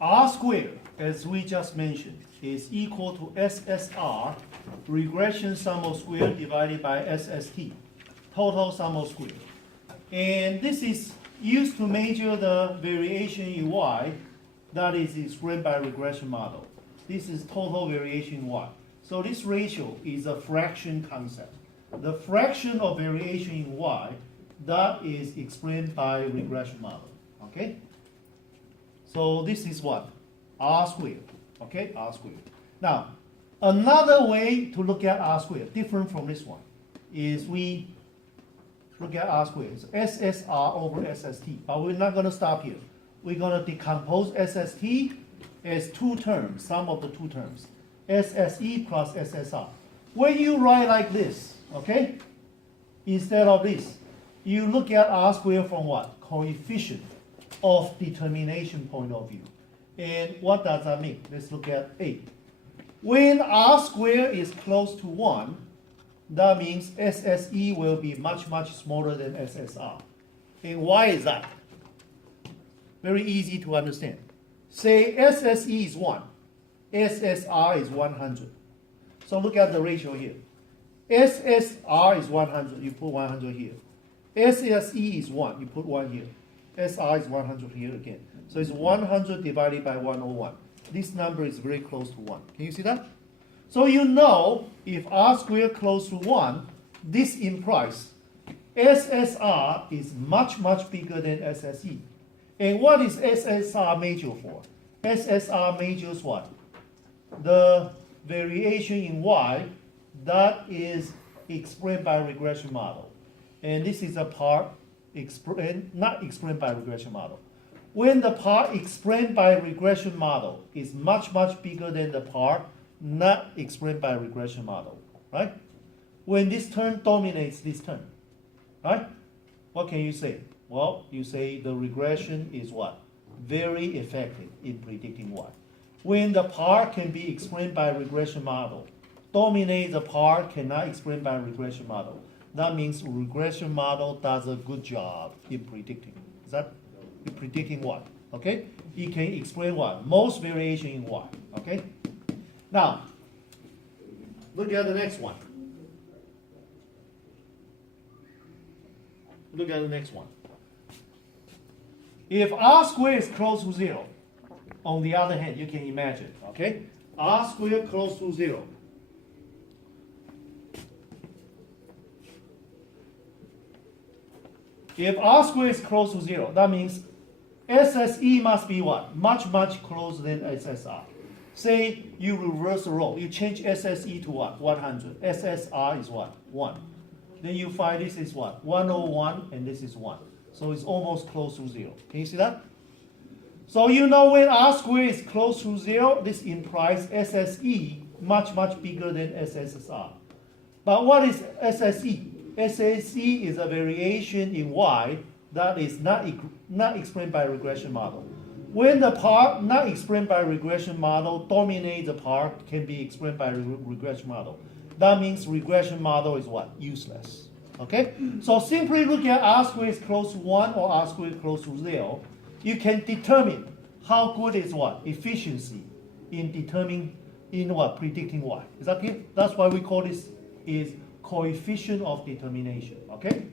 R squared, as we just mentioned, is equal to SSR, regression sum of square divided by SST, total sum of square. And this is used to measure the variation in Y that is explained by regression model. This is total variation in Y. So this ratio is a fraction concept. The fraction of variation in Y that is explained by regression model. Okay? So this is what? R squared. Okay? R squared. Now, another way to look at R squared, different from this one, is we look at R squared. It's SSR over SST. But we're not going to stop here. We're going to decompose SST as two terms, sum of the two terms. SSE plus SSR. When you write like this, okay, instead of this, you look at R squared from what? Coefficient of determination point of view. And what does that mean? Let's look at A. When R squared is close to 1, that means SSE will be much, much smaller than SSR. And why is that? Very easy to understand. Say SSE is 1. SSR is 100. So look at the ratio here. SSR is 100. You put 100 here. SSE is 1. You put 1 here. SR is 100 here again. So it's 100 divided by 101. This number is very close to 1. Can you see that? So you know if R squared close to 1, this implies SSR is much, much bigger than SSE. And what is SSR measure for? SSR measures what? The variation in Y that is explained by regression model. And this is a part not explained by regression model. When the part explained by regression model is much, much bigger than the part not explained by regression model, right? When this term dominates this term, right? What can you say? Well, you say the regression is what? Very effective in predicting what? When the part can be explained by regression model, dominate the part cannot explain by regression model. That means regression model does a good job in predicting. Is that in predicting what? Okay? It can explain what? Most variation in Y. Okay? Now, look at the next one. Look at the next one. If R squared is close to 0, on the other hand, you can imagine, okay? R squared close to 0. If R squared is close to 0, that means SSE must be what? Much, much closer than SSR. Say you reverse the role. You change SSE to what? 100. SSR is what? 1. Then you find this is what? 101 and this is 1. So it's almost close to 0. Can you see that? So you know when R squared is close to 0, this implies SSE much, much bigger than SSR. But what is SSE? SSE is a variation in Y that is not explained by regression model. When the part not explained by regression model dominates the part can be explained by regression model. That means regression model is what? Useless. Okay? So simply look at R squared is close to 1 or R squared close to 0. You can determine how good is what? Efficiency in determining, in what? Predicting Y. Is that clear? That's why we call this is coefficient of determination. Okay?